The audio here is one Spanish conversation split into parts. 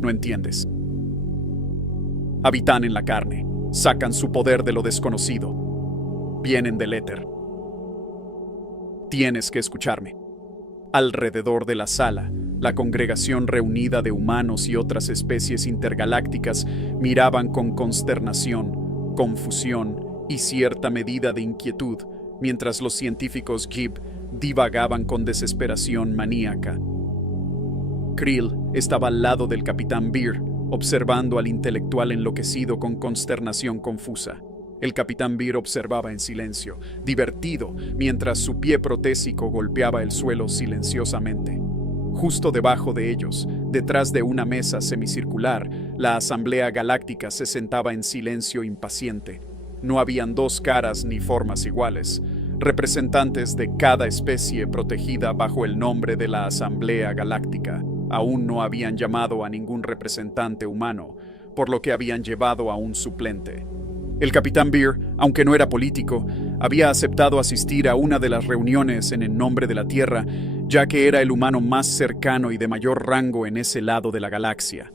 No entiendes. Habitan en la carne, sacan su poder de lo desconocido. Vienen del éter. Tienes que escucharme. Alrededor de la sala, la congregación reunida de humanos y otras especies intergalácticas miraban con consternación, confusión y cierta medida de inquietud, mientras los científicos Gibb divagaban con desesperación maníaca. Krill estaba al lado del capitán Beer, observando al intelectual enloquecido con consternación confusa. El capitán Beer observaba en silencio, divertido, mientras su pie protésico golpeaba el suelo silenciosamente. Justo debajo de ellos, detrás de una mesa semicircular, la Asamblea Galáctica se sentaba en silencio impaciente. No habían dos caras ni formas iguales. Representantes de cada especie protegida bajo el nombre de la Asamblea Galáctica aún no habían llamado a ningún representante humano, por lo que habían llevado a un suplente. El capitán Beer, aunque no era político, había aceptado asistir a una de las reuniones en el nombre de la Tierra, ya que era el humano más cercano y de mayor rango en ese lado de la galaxia.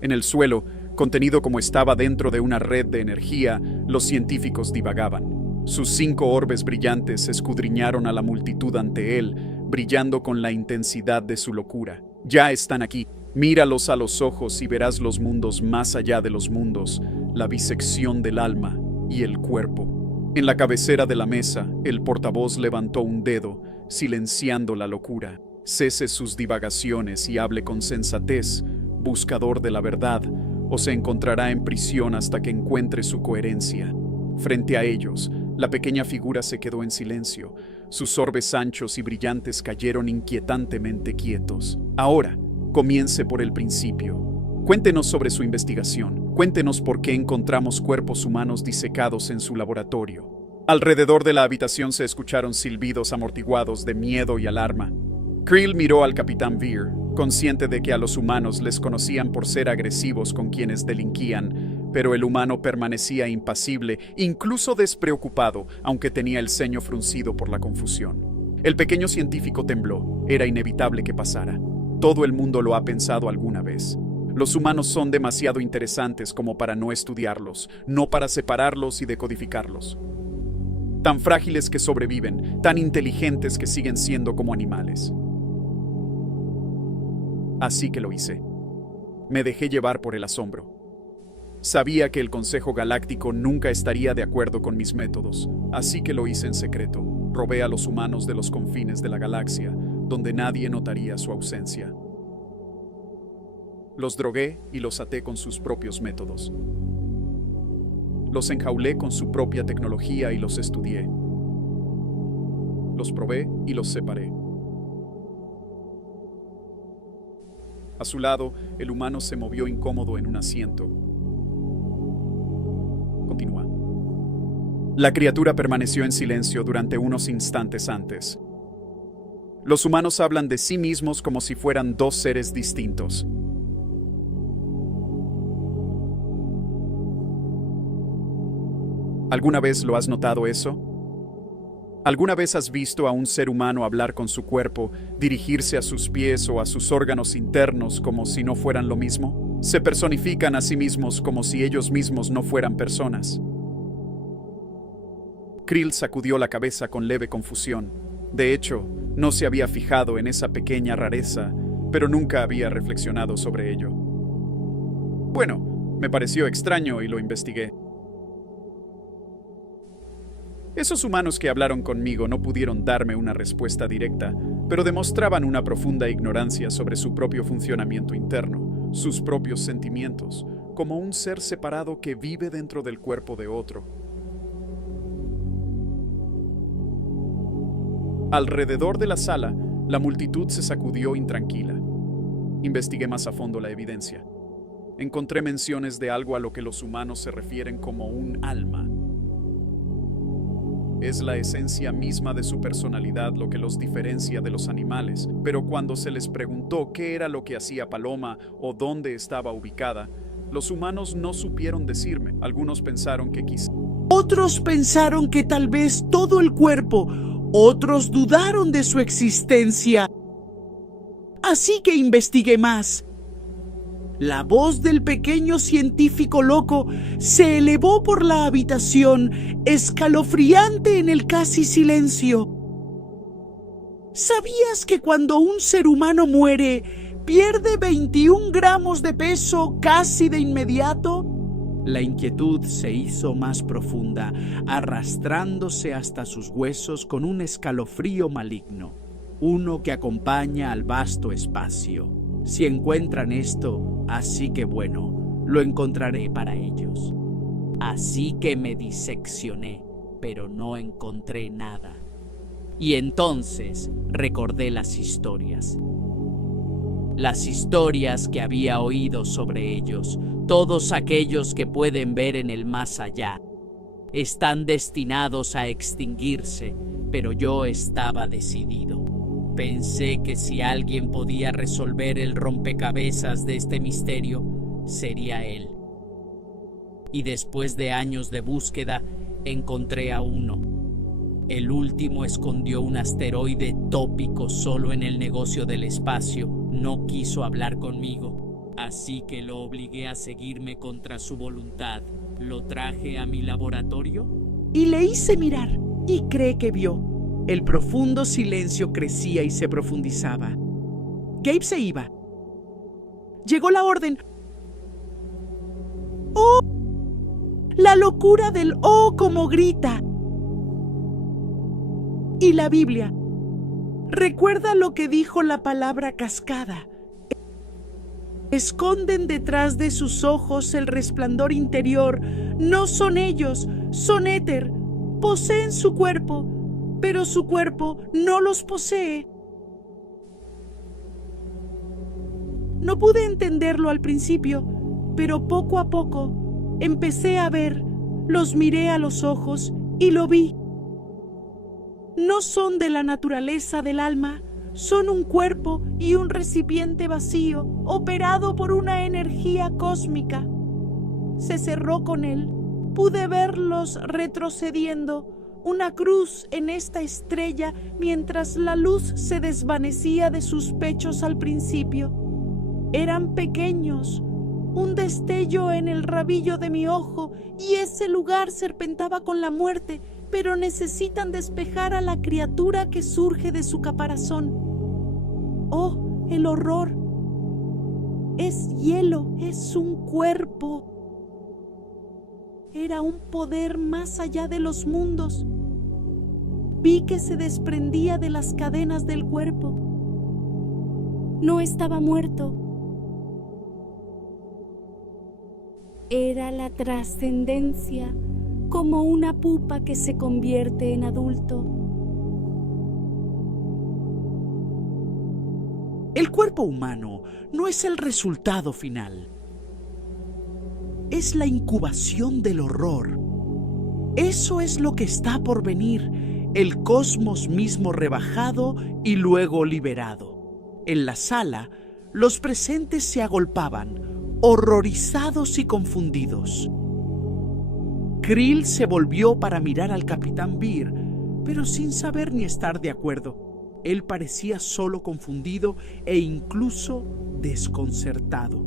En el suelo, contenido como estaba dentro de una red de energía, los científicos divagaban. Sus 5 orbes brillantes escudriñaron a la multitud ante él, brillando con la intensidad de su locura. Ya están aquí. Míralos a los ojos y verás los mundos más allá de los mundos, la bisección del alma y el cuerpo. En la cabecera de la mesa, el portavoz levantó un dedo, silenciando la locura. Cese sus divagaciones y hable con sensatez, buscador de la verdad, o se encontrará en prisión hasta que encuentre su coherencia. Frente a ellos, la pequeña figura se quedó en silencio. Sus orbes anchos y brillantes cayeron inquietantemente quietos. Ahora, comience por el principio. Cuéntenos sobre su investigación. Cuéntenos por qué encontramos cuerpos humanos disecados en su laboratorio. Alrededor de la habitación se escucharon silbidos amortiguados de miedo y alarma. Krill miró al capitán Beer, consciente de que a los humanos les conocían por ser agresivos con quienes delinquían, pero el humano permanecía impasible, incluso despreocupado, aunque tenía el ceño fruncido por la confusión. El pequeño científico tembló. Era inevitable que pasara. Todo el mundo lo ha pensado alguna vez. Los humanos son demasiado interesantes como para no estudiarlos, no para separarlos y decodificarlos. Tan frágiles que sobreviven, tan inteligentes que siguen siendo como animales. Así que lo hice. Me dejé llevar por el asombro. Sabía que el Consejo Galáctico nunca estaría de acuerdo con mis métodos, así que lo hice en secreto. Robé a los humanos de los confines de la galaxia, donde nadie notaría su ausencia. Los drogué y los até con sus propios métodos. Los enjaulé con su propia tecnología y los estudié. Los probé y los separé. A su lado, el humano se movió incómodo en un asiento. Continúa. La criatura permaneció en silencio durante unos instantes antes. Los humanos hablan de sí mismos como si fueran dos seres distintos. ¿Alguna vez lo has notado eso? ¿Alguna vez has visto a un ser humano hablar con su cuerpo, dirigirse a sus pies o a sus órganos internos como si no fueran lo mismo? Se personifican a sí mismos como si ellos mismos no fueran personas. Krill sacudió la cabeza con leve confusión. De hecho, no se había fijado en esa pequeña rareza, pero nunca había reflexionado sobre ello. Bueno, me pareció extraño y lo investigué. Esos humanos que hablaron conmigo no pudieron darme una respuesta directa, pero demostraban una profunda ignorancia sobre su propio funcionamiento interno, sus propios sentimientos, como un ser separado que vive dentro del cuerpo de otro. Alrededor de la sala, la multitud se sacudió intranquila. Investigué más a fondo la evidencia. Encontré menciones de algo a lo que los humanos se refieren como un alma. Es la esencia misma de su personalidad lo que los diferencia de los animales, pero cuando se les preguntó qué era lo que hacía Paloma o dónde estaba ubicada, los humanos no supieron decirme. Algunos pensaron que quizá... Otros pensaron que tal vez todo el cuerpo. Otros dudaron de su existencia. Así que investigué más. La voz del pequeño científico loco se elevó por la habitación, escalofriante en el casi silencio. ¿Sabías que cuando un ser humano muere, pierde 21 gramos de peso casi de inmediato? La inquietud se hizo más profunda, arrastrándose hasta sus huesos con un escalofrío maligno, uno que acompaña al vasto espacio. Si encuentran esto, así que bueno, lo encontraré para ellos. Así que me diseccioné, pero no encontré nada. Y entonces recordé las historias que había oído sobre ellos. Todos aquellos que pueden ver en el más allá están destinados a extinguirse, pero yo estaba decidido. Pensé que si alguien podía resolver el rompecabezas de este misterio, sería él. Y después de años de búsqueda, encontré a uno. El último escondió un asteroide tópico solo en el negocio del espacio. No quiso hablar conmigo, así que lo obligué a seguirme contra su voluntad. Lo traje a mi laboratorio y le hice mirar. ¿Y cree que vio? El profundo silencio crecía y se profundizaba. Gabe se iba. Llegó la orden. ¡Oh! La locura del "oh" como grita. Y la Biblia. Recuerda lo que dijo la palabra cascada. Esconden detrás de sus ojos el resplandor interior. No son ellos, son éter. Poseen su cuerpo, pero su cuerpo no los posee. No pude entenderlo al principio, pero poco a poco empecé a ver. Los miré a los ojos y lo vi. No son de la naturaleza del alma, son un cuerpo y un recipiente vacío, operado por una energía cósmica. Se cerró con él. Pude verlos retrocediendo, una cruz en esta estrella, mientras la luz se desvanecía de sus pechos al principio. Eran pequeños, un destello en el rabillo de mi ojo, y ese lugar serpentaba con la muerte, pero necesitan despejar a la criatura que surge de su caparazón. ¡Oh, el horror! Es hielo, es un cuerpo. Era un poder más allá de los mundos. Vi que se desprendía de las cadenas del cuerpo. No estaba muerto. Era la trascendencia, como una pupa que se convierte en adulto. El cuerpo humano no es el resultado final. Es la incubación del horror. Eso es lo que está por venir, el cosmos mismo rebajado y luego liberado. En la sala, los presentes se agolpaban, horrorizados y confundidos. Krill se volvió para mirar al Capitán Beer, pero sin saber ni estar de acuerdo. Él parecía solo confundido e incluso desconcertado.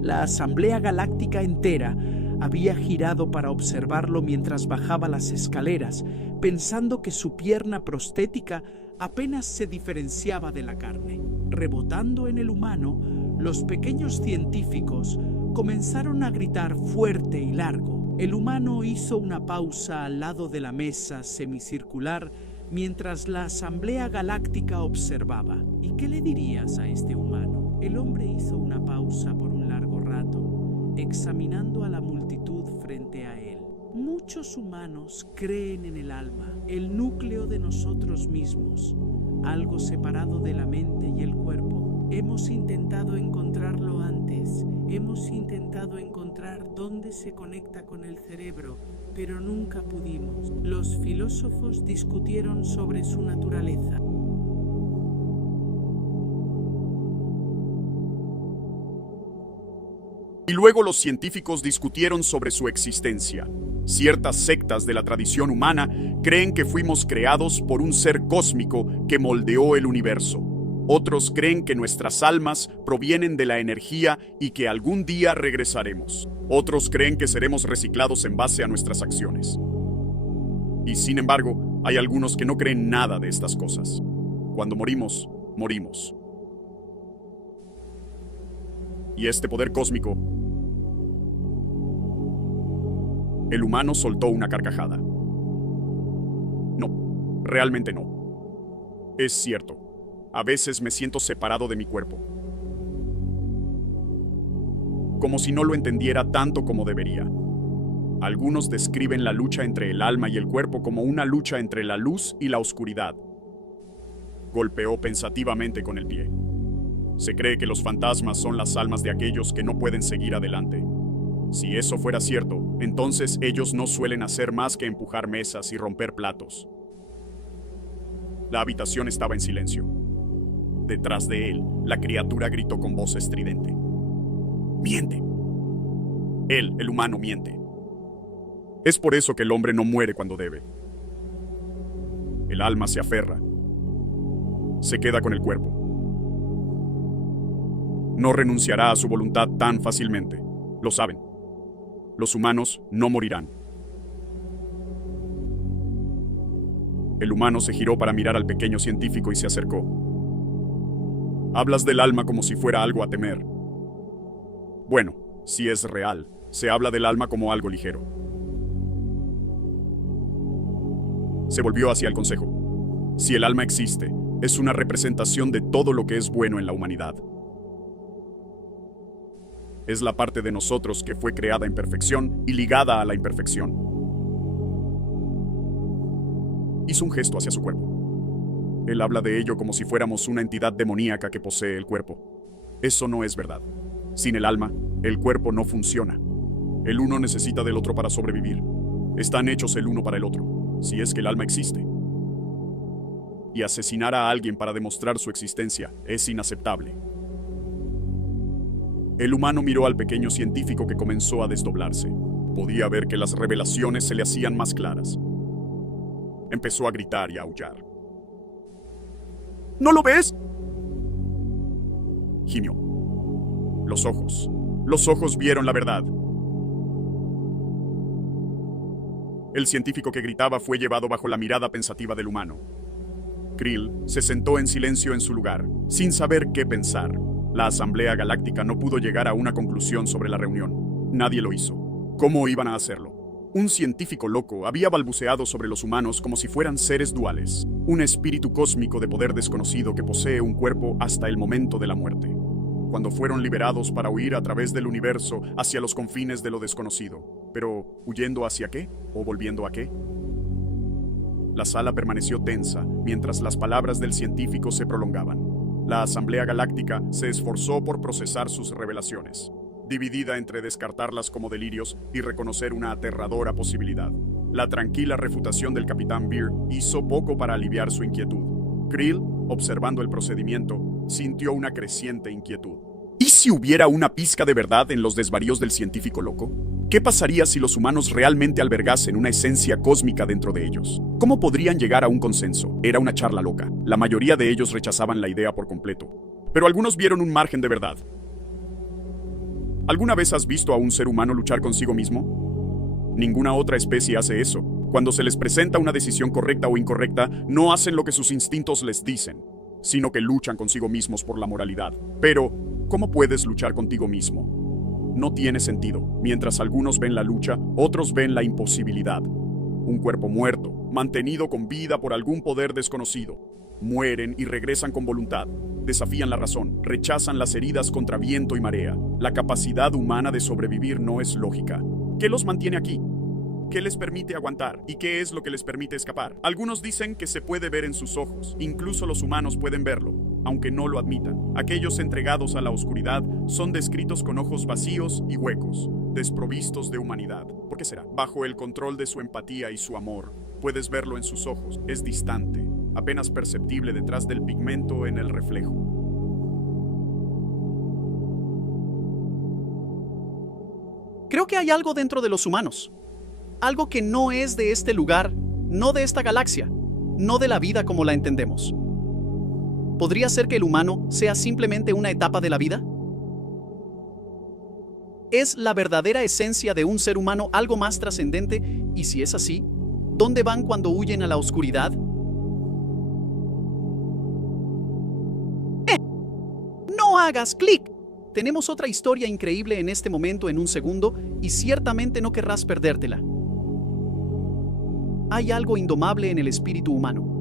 La Asamblea Galáctica entera había girado para observarlo mientras bajaba las escaleras, pensando que su pierna prostética apenas se diferenciaba de la carne. Rebotando en el humano, los pequeños científicos comenzaron a gritar fuerte y largo. El humano hizo una pausa al lado de la mesa semicircular mientras la Asamblea Galáctica observaba. ¿Y qué le dirías a este humano? El hombre hizo una pausa por un largo rato, examinando a la multitud frente a él. Muchos humanos creen en el alma, el núcleo de nosotros mismos, algo separado de la mente y el cuerpo. Hemos intentado encontrarlo antes, hemos intentado encontrar dónde se conecta con el cerebro, pero nunca pudimos. Los filósofos discutieron sobre su naturaleza. Y luego los científicos discutieron sobre su existencia. Ciertas sectas de la tradición humana creen que fuimos creados por un ser cósmico que moldeó el universo. Otros creen que nuestras almas provienen de la energía y que algún día regresaremos. Otros creen que seremos reciclados en base a nuestras acciones. Y sin embargo, hay algunos que no creen nada de estas cosas. Cuando morimos, morimos. Y este poder cósmico... El humano soltó una carcajada. No, realmente no. Es cierto. A veces me siento separado de mi cuerpo. Como si no lo entendiera tanto como debería. Algunos describen la lucha entre el alma y el cuerpo como una lucha entre la luz y la oscuridad. Golpeó pensativamente con el pie. Se cree que los fantasmas son las almas de aquellos que no pueden seguir adelante. Si eso fuera cierto, entonces ellos no suelen hacer más que empujar mesas y romper platos. La habitación estaba en silencio. Detrás de él, la criatura gritó con voz estridente. ¡Miente! Él, el humano, miente. Es por eso que el hombre no muere cuando debe. El alma se aferra. Se queda con el cuerpo. No renunciará a su voluntad tan fácilmente. Lo saben. Los humanos no morirán. El humano se giró para mirar al pequeño científico y se acercó. Hablas del alma como si fuera algo a temer. Bueno, si es real, se habla del alma como algo ligero. Se volvió hacia el consejo. Si el alma existe, es una representación de todo lo que es bueno en la humanidad. Es la parte de nosotros que fue creada en perfección y ligada a la imperfección. Hizo un gesto hacia su cuerpo. Él habla de ello como si fuéramos una entidad demoníaca que posee el cuerpo. Eso no es verdad. Sin el alma, el cuerpo no funciona. El uno necesita del otro para sobrevivir. Están hechos el uno para el otro, si es que el alma existe. Y asesinar a alguien para demostrar su existencia es inaceptable. El humano miró al pequeño científico que comenzó a desdoblarse. Podía ver que las revelaciones se le hacían más claras. Empezó a gritar y a aullar. ¿No lo ves?, gimió. Los ojos vieron la verdad. El científico que gritaba fue llevado bajo la mirada pensativa del humano. Krill se sentó en silencio en su lugar, sin saber qué pensar. La Asamblea Galáctica no pudo llegar a una conclusión sobre la reunión. Nadie lo hizo. ¿Cómo iban a hacerlo? Un científico loco había balbuceado sobre los humanos como si fueran seres duales, un espíritu cósmico de poder desconocido que posee un cuerpo hasta el momento de la muerte. Cuando fueron liberados para huir a través del universo hacia los confines de lo desconocido. Pero, ¿huyendo hacia qué? ¿O volviendo a qué? La sala permaneció tensa mientras las palabras del científico se prolongaban. La Asamblea Galáctica se esforzó por procesar sus revelaciones, dividida entre descartarlas como delirios y reconocer una aterradora posibilidad. La tranquila refutación del Capitán Beer hizo poco para aliviar su inquietud. Krill, observando el procedimiento, sintió una creciente inquietud. ¿Y si hubiera una pizca de verdad en los desvaríos del científico loco? ¿Qué pasaría si los humanos realmente albergasen una esencia cósmica dentro de ellos? ¿Cómo podrían llegar a un consenso? Era una charla loca. La mayoría de ellos rechazaban la idea por completo. Pero algunos vieron un margen de verdad. ¿Alguna vez has visto a un ser humano luchar consigo mismo? Ninguna otra especie hace eso. Cuando se les presenta una decisión correcta o incorrecta, no hacen lo que sus instintos les dicen, sino que luchan consigo mismos por la moralidad. Pero, ¿cómo puedes luchar contigo mismo? No tiene sentido. Mientras algunos ven la lucha, otros ven la imposibilidad. Un cuerpo muerto, mantenido con vida por algún poder desconocido. Mueren y regresan con voluntad. Desafían la razón, rechazan las heridas contra viento y marea. La capacidad humana de sobrevivir no es lógica. ¿Qué los mantiene aquí? ¿Qué les permite aguantar? ¿Y qué es lo que les permite escapar? Algunos dicen que se puede ver en sus ojos. Incluso los humanos pueden verlo, aunque no lo admitan. Aquellos entregados a la oscuridad son descritos con ojos vacíos y huecos, desprovistos de humanidad. ¿Por qué será? Bajo el control de su empatía y su amor, puedes verlo en sus ojos. Es distante, apenas perceptible detrás del pigmento en el reflejo. Creo que hay algo dentro de los humanos. Algo que no es de este lugar, no de esta galaxia, no de la vida como la entendemos. ¿Podría ser que el humano sea simplemente una etapa de la vida? ¿Es la verdadera esencia de un ser humano algo más trascendente? Y si es así, ¿dónde van cuando huyen a la oscuridad? ¡No hagas clic! Tenemos otra historia increíble en este momento en un segundo y ciertamente no querrás perdértela. Hay algo indomable en el espíritu humano.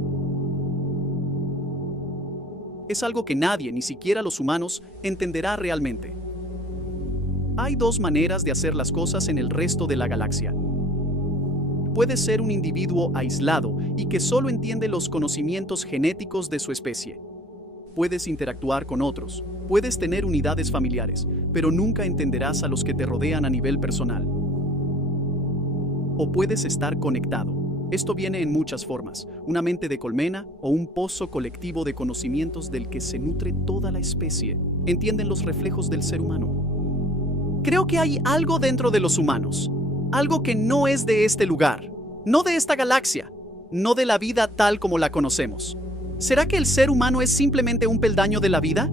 Es algo que nadie, ni siquiera los humanos, entenderá realmente. Hay dos maneras de hacer las cosas en el resto de la galaxia. Puedes ser un individuo aislado y que solo entiende los conocimientos genéticos de su especie. Puedes interactuar con otros, puedes tener unidades familiares, pero nunca entenderás a los que te rodean a nivel personal. O puedes estar conectado. Esto viene en muchas formas, una mente de colmena o un pozo colectivo de conocimientos del que se nutre toda la especie. Entienden los reflejos del ser humano. Creo que hay algo dentro de los humanos, algo que no es de este lugar, no de esta galaxia, no de la vida tal como la conocemos. ¿Será que el ser humano es simplemente un peldaño de la vida?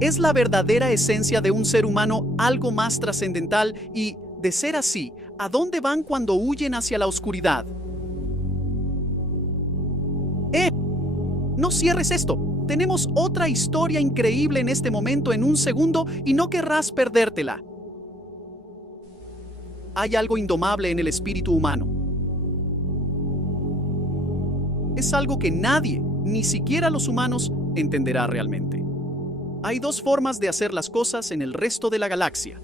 ¿Es la verdadera esencia de un ser humano algo más trascendental y, de ser así, a dónde van cuando huyen hacia la oscuridad? No cierres esto. Tenemos otra historia increíble en este momento en un segundo y no querrás perdértela. Hay algo indomable en el espíritu humano. Es algo que nadie, ni siquiera los humanos, entenderá realmente. Hay dos formas de hacer las cosas en el resto de la galaxia.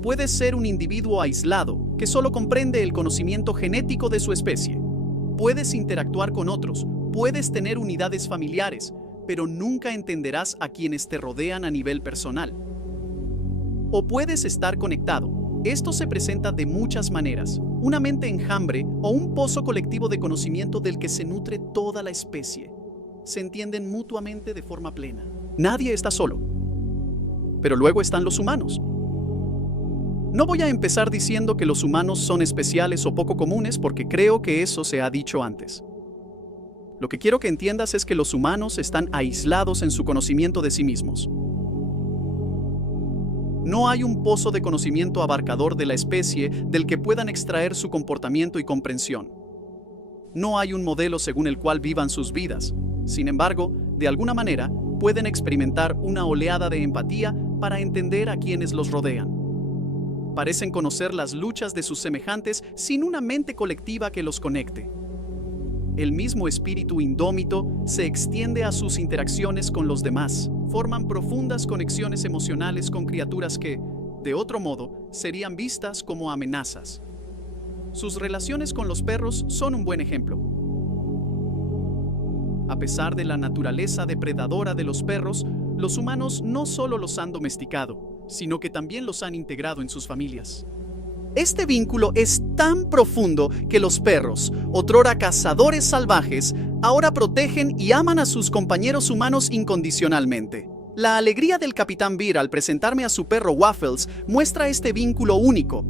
Puedes ser un individuo aislado que solo comprende el conocimiento genético de su especie. Puedes interactuar con otros, puedes tener unidades familiares, pero nunca entenderás a quienes te rodean a nivel personal. O puedes estar conectado. Esto se presenta de muchas maneras. Una mente enjambre o un pozo colectivo de conocimiento del que se nutre toda la especie. Se entienden mutuamente de forma plena. Nadie está solo. Pero luego están los humanos. No voy a empezar diciendo que los humanos son especiales o poco comunes porque creo que eso se ha dicho antes. Lo que quiero que entiendas es que los humanos están aislados en su conocimiento de sí mismos. No hay un pozo de conocimiento abarcador de la especie del que puedan extraer su comportamiento y comprensión. No hay un modelo según el cual vivan sus vidas. Sin embargo, de alguna manera, pueden experimentar una oleada de empatía para entender a quienes los rodean. Parecen conocer las luchas de sus semejantes sin una mente colectiva que los conecte. El mismo espíritu indómito se extiende a sus interacciones con los demás. Forman profundas conexiones emocionales con criaturas que, de otro modo, serían vistas como amenazas. Sus relaciones con los perros son un buen ejemplo. A pesar de la naturaleza depredadora de los perros, los humanos no solo los han domesticado, sino que también los han integrado en sus familias. Este vínculo es tan profundo que los perros, otrora cazadores salvajes, ahora protegen y aman a sus compañeros humanos incondicionalmente. La alegría del Capitán Bear al presentarme a su perro Waffles muestra este vínculo único.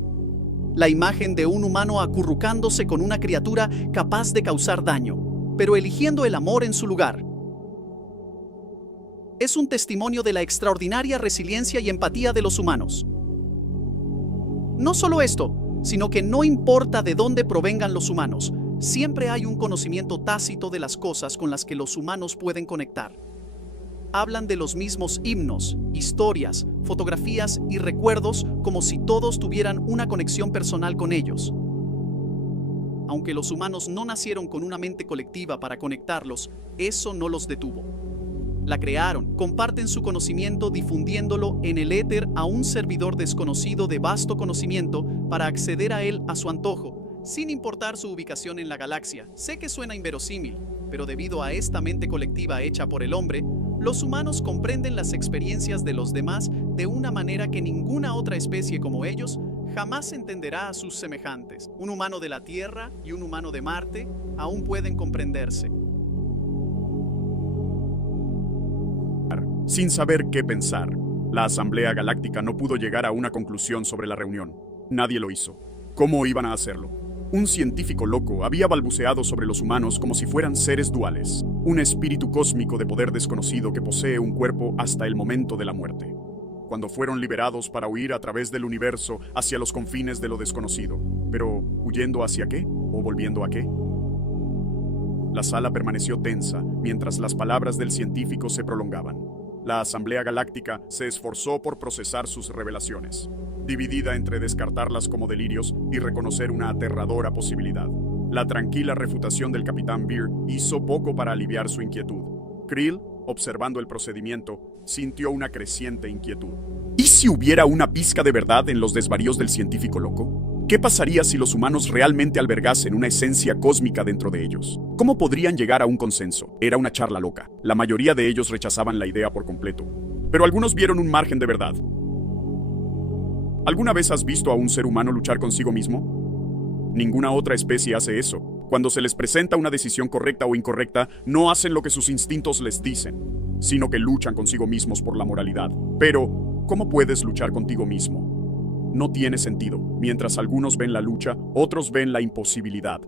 La imagen de un humano acurrucándose con una criatura capaz de causar daño, pero eligiendo el amor en su lugar. Es un testimonio de la extraordinaria resiliencia y empatía de los humanos. No solo esto, sino que no importa de dónde provengan los humanos, siempre hay un conocimiento tácito de las cosas con las que los humanos pueden conectar. Hablan de los mismos himnos, historias, fotografías y recuerdos como si todos tuvieran una conexión personal con ellos. Aunque los humanos no nacieron con una mente colectiva para conectarlos, eso no los detuvo. La crearon, comparten su conocimiento difundiéndolo en el éter a un servidor desconocido de vasto conocimiento para acceder a él a su antojo, sin importar su ubicación en la galaxia. Sé que suena inverosímil, pero debido a esta mente colectiva hecha por el hombre, los humanos comprenden las experiencias de los demás de una manera que ninguna otra especie como ellos jamás entenderá a sus semejantes. Un humano de la Tierra y un humano de Marte aún pueden comprenderse. Sin saber qué pensar, la Asamblea Galáctica no pudo llegar a una conclusión sobre la reunión. Nadie lo hizo. ¿Cómo iban a hacerlo? Un científico loco había balbuceado sobre los humanos como si fueran seres duales, un espíritu cósmico de poder desconocido que posee un cuerpo hasta el momento de la muerte. Cuando fueron liberados para huir a través del universo hacia los confines de lo desconocido. Pero, ¿huyendo hacia qué? ¿O volviendo a qué? La sala permaneció tensa mientras las palabras del científico se prolongaban. La Asamblea Galáctica se esforzó por procesar sus revelaciones, dividida entre descartarlas como delirios y reconocer una aterradora posibilidad. La tranquila refutación del Capitán Beer hizo poco para aliviar su inquietud. Krill, observando el procedimiento, sintió una creciente inquietud. ¿Y si hubiera una pizca de verdad en los desvaríos del científico loco? ¿Qué pasaría si los humanos realmente albergasen una esencia cósmica dentro de ellos? ¿Cómo podrían llegar a un consenso? Era una charla loca. La mayoría de ellos rechazaban la idea por completo. Pero algunos vieron un margen de verdad. ¿Alguna vez has visto a un ser humano luchar consigo mismo? Ninguna otra especie hace eso. Cuando se les presenta una decisión correcta o incorrecta, no hacen lo que sus instintos les dicen, sino que luchan consigo mismos por la moralidad. Pero, ¿cómo puedes luchar contigo mismo? No tiene sentido. Mientras algunos ven la lucha, otros ven la imposibilidad.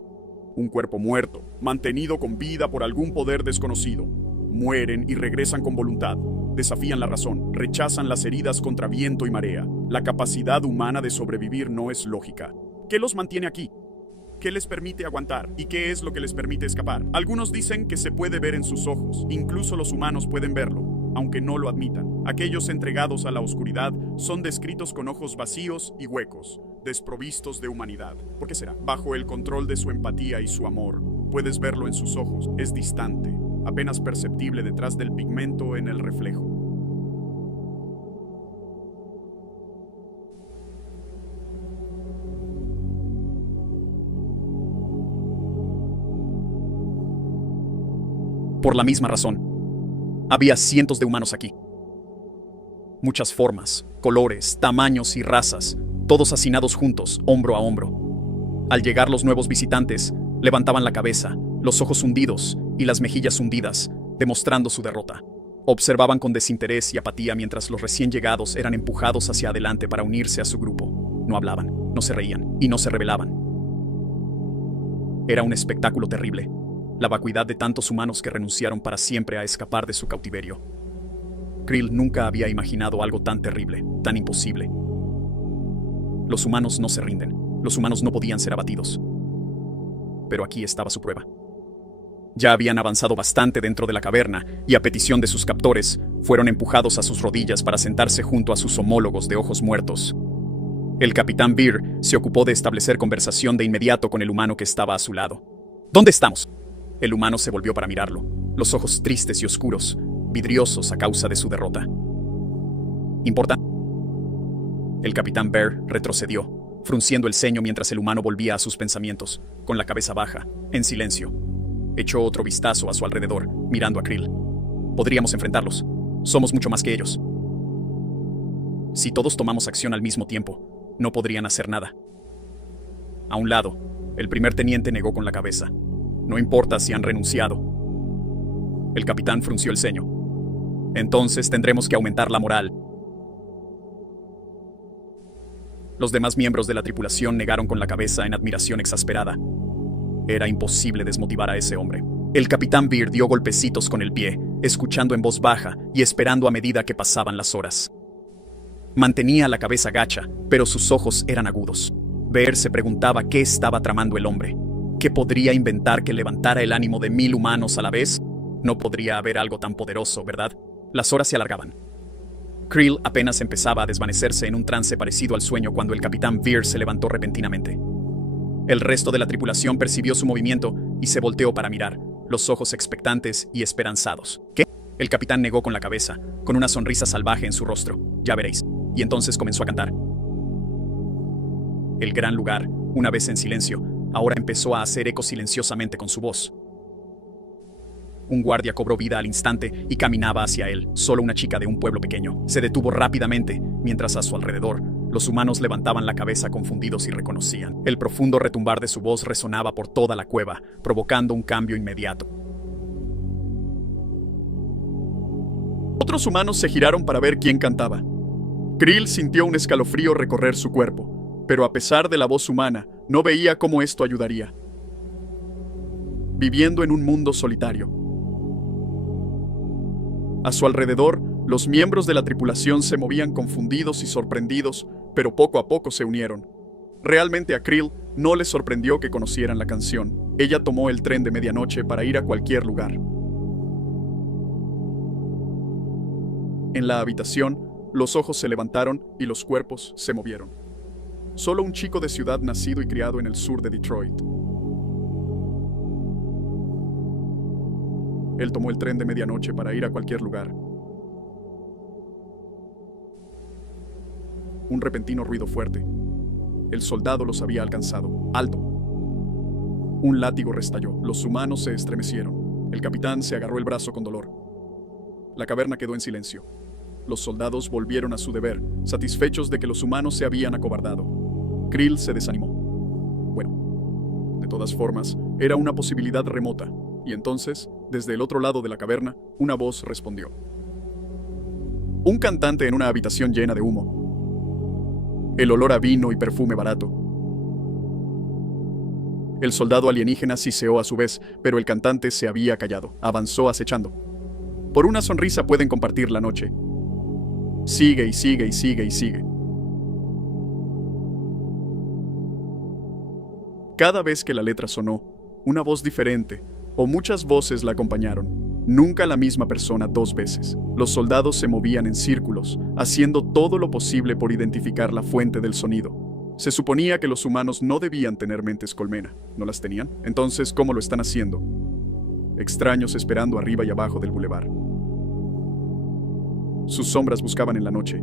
Un cuerpo muerto, mantenido con vida por algún poder desconocido. Mueren y regresan con voluntad. Desafían la razón, rechazan las heridas contra viento y marea. La capacidad humana de sobrevivir no es lógica. ¿Qué los mantiene aquí? ¿Qué les permite aguantar? ¿Y qué es lo que les permite escapar? Algunos dicen que se puede ver en sus ojos. Incluso los humanos pueden verlo, aunque no lo admitan. Aquellos entregados a la oscuridad son descritos con ojos vacíos y huecos, desprovistos de humanidad. ¿Por qué será? Bajo el control de su empatía y su amor, puedes verlo en sus ojos. Es distante, apenas perceptible detrás del pigmento en el reflejo. Por la misma razón, había cientos de humanos aquí. Muchas formas, colores, tamaños y razas, todos hacinados juntos, hombro a hombro. Al llegar los nuevos visitantes, levantaban la cabeza, los ojos hundidos y las mejillas hundidas, demostrando su derrota. Observaban con desinterés y apatía mientras los recién llegados eran empujados hacia adelante para unirse a su grupo. No hablaban, no se reían y no se rebelaban. Era un espectáculo terrible. La vacuidad de tantos humanos que renunciaron para siempre a escapar de su cautiverio. Krill nunca había imaginado algo tan terrible, tan imposible. Los humanos no se rinden. Los humanos no podían ser abatidos. Pero aquí estaba su prueba. Ya habían avanzado bastante dentro de la caverna y, a petición de sus captores, fueron empujados a sus rodillas para sentarse junto a sus homólogos de ojos muertos. El Capitán Beer se ocupó de establecer conversación de inmediato con el humano que estaba a su lado. ¿Dónde estamos? El humano se volvió para mirarlo, los ojos tristes y oscuros, vidriosos a causa de su derrota. ¿Importa? El Capitán Bear retrocedió, frunciendo el ceño mientras el humano volvía a sus pensamientos, con la cabeza baja, en silencio. Echó otro vistazo a su alrededor, mirando a Krill. Podríamos enfrentarlos. Somos mucho más que ellos. Si todos tomamos acción al mismo tiempo, no podrían hacer nada. A un lado, el primer teniente negó con la cabeza. No importa si han renunciado. El capitán frunció el ceño. Entonces tendremos que aumentar la moral. Los demás miembros de la tripulación negaron con la cabeza en admiración exasperada. Era imposible desmotivar a ese hombre. El Capitán Beer dio golpecitos con el pie, escuchando en voz baja y esperando a medida que pasaban las horas. Mantenía la cabeza gacha, pero sus ojos eran agudos. Beer se preguntaba qué estaba tramando el hombre. ¿Qué podría inventar que levantara el ánimo de 1000 humanos a la vez? No podría haber algo tan poderoso, ¿verdad? Las horas se alargaban. Krill apenas empezaba a desvanecerse en un trance parecido al sueño cuando el Capitán Beer se levantó repentinamente. El resto de la tripulación percibió su movimiento y se volteó para mirar, los ojos expectantes y esperanzados. ¿Qué? El capitán negó con la cabeza, con una sonrisa salvaje en su rostro. Ya veréis. Y entonces comenzó a cantar. El gran lugar, una vez en silencio, ahora empezó a hacer eco silenciosamente con su voz. Un guardia cobró vida al instante y caminaba hacia él, solo una chica de un pueblo pequeño. Se detuvo rápidamente, mientras a su alrededor, los humanos levantaban la cabeza confundidos y reconocían. El profundo retumbar de su voz resonaba por toda la cueva, provocando un cambio inmediato. Otros humanos se giraron para ver quién cantaba. Krill sintió un escalofrío recorrer su cuerpo, pero a pesar de la voz humana, No veía cómo esto ayudaría. Viviendo en un mundo solitario. A su alrededor, los miembros de la tripulación se movían confundidos y sorprendidos, pero poco a poco se unieron. Realmente a Krill no le sorprendió que conocieran la canción. Ella tomó el tren de medianoche para ir a cualquier lugar. En la habitación, los ojos se levantaron y los cuerpos se movieron. Solo un chico de ciudad nacido y criado en el sur de Detroit. Él tomó el tren de medianoche para ir a cualquier lugar. Un repentino ruido fuerte. El soldado los había alcanzado. ¡Alto! Un látigo restalló. Los humanos se estremecieron. El capitán se agarró el brazo con dolor. La caverna quedó en silencio. Los soldados volvieron a su deber, satisfechos de que los humanos se habían acobardado. Krill se desanimó. Bueno, de todas formas, era una posibilidad remota. Y entonces, desde el otro lado de la caverna, una voz respondió. Un cantante en una habitación llena de humo. El olor a vino y perfume barato. El soldado alienígena siseó a su vez, pero el cantante se había callado. Avanzó acechando. Por una sonrisa pueden compartir la noche. Sigue y sigue y sigue y sigue. Cada vez que la letra sonó, una voz diferente, o muchas voces la acompañaron. Nunca la misma persona dos veces. Los soldados se movían en círculos, haciendo todo lo posible por identificar la fuente del sonido. Se suponía que los humanos no debían tener mentes colmena. ¿No las tenían? Entonces, ¿cómo lo están haciendo? Extraños esperando arriba y abajo del bulevar. Sus sombras buscaban en la noche.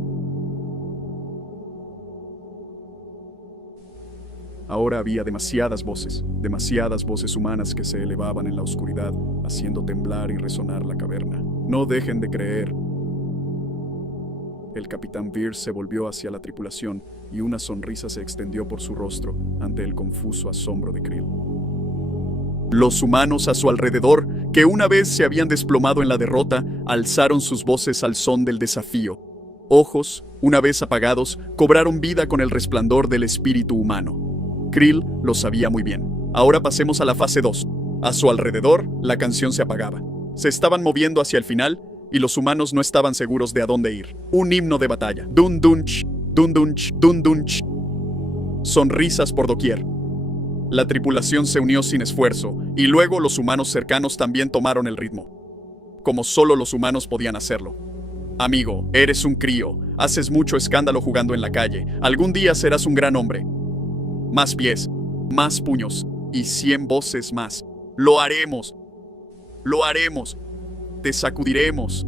Ahora había demasiadas voces humanas que se elevaban en la oscuridad, haciendo temblar y resonar la caverna. No dejen de creer. El capitán Bierce se volvió hacia la tripulación y una sonrisa se extendió por su rostro ante el confuso asombro de Krill. Los humanos a su alrededor, que una vez se habían desplomado en la derrota, alzaron sus voces al son del desafío. Ojos, una vez apagados, cobraron vida con el resplandor del espíritu humano. Krill lo sabía muy bien. Ahora pasemos a la fase 2. A su alrededor, la canción se apagaba. Se estaban moviendo hacia el final y los humanos no estaban seguros de a dónde ir. Un himno de batalla. Dun dunch, dun dunch, dun dunch. Sonrisas por doquier. La tripulación se unió sin esfuerzo y luego los humanos cercanos también tomaron el ritmo. Como solo los humanos podían hacerlo. Amigo, eres un crío. Haces mucho escándalo jugando en la calle. Algún día serás un gran hombre. Más pies, más puños y 100 voces más. ¡Lo haremos! ¡Lo haremos! ¡Te sacudiremos!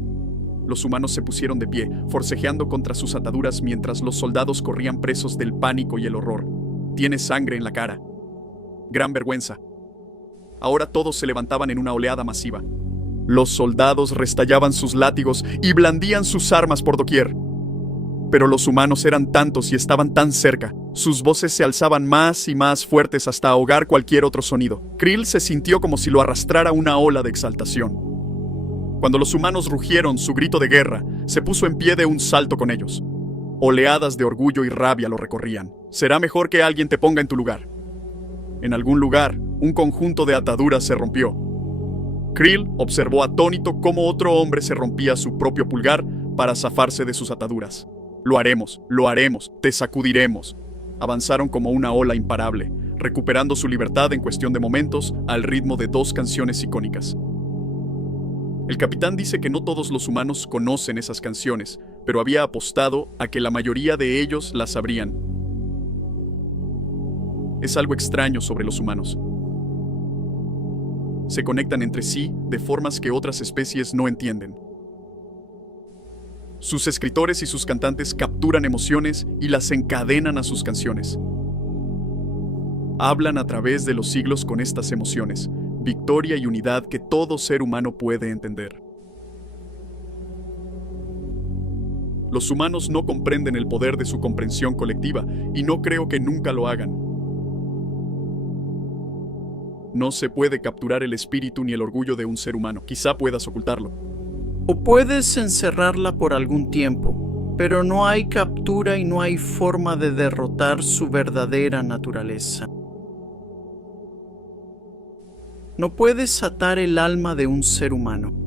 Los humanos se pusieron de pie, forcejeando contra sus ataduras mientras los soldados corrían presos del pánico y el horror. Tienes sangre en la cara. Gran vergüenza. Ahora todos se levantaban en una oleada masiva. Los soldados restallaban sus látigos y blandían sus armas por doquier. Pero los humanos eran tantos y estaban tan cerca. Sus voces se alzaban más y más fuertes hasta ahogar cualquier otro sonido. Krill se sintió como si lo arrastrara una ola de exaltación. Cuando los humanos rugieron su grito de guerra, se puso en pie de un salto con ellos. Oleadas de orgullo y rabia lo recorrían. Será mejor que alguien te ponga en tu lugar. En algún lugar, un conjunto de ataduras se rompió. Krill observó atónito cómo otro hombre se rompía su propio pulgar para zafarse de sus ataduras. Lo haremos, te sacudiremos. Avanzaron como una ola imparable, recuperando su libertad en cuestión de momentos al ritmo de 2 canciones icónicas. El capitán dice que no todos los humanos conocen esas canciones, pero había apostado a que la mayoría de ellos las sabrían. Es algo extraño sobre los humanos. Se conectan entre sí de formas que otras especies no entienden. Sus escritores y sus cantantes capturan emociones y las encadenan a sus canciones. Hablan a través de los siglos con estas emociones, victoria y unidad que todo ser humano puede entender. Los humanos no comprenden el poder de su comprensión colectiva y no creo que nunca lo hagan. No se puede capturar el espíritu ni el orgullo de un ser humano. Quizá puedas ocultarlo. O puedes encerrarla por algún tiempo, pero no hay captura y no hay forma de derrotar su verdadera naturaleza. No puedes atar el alma de un ser humano.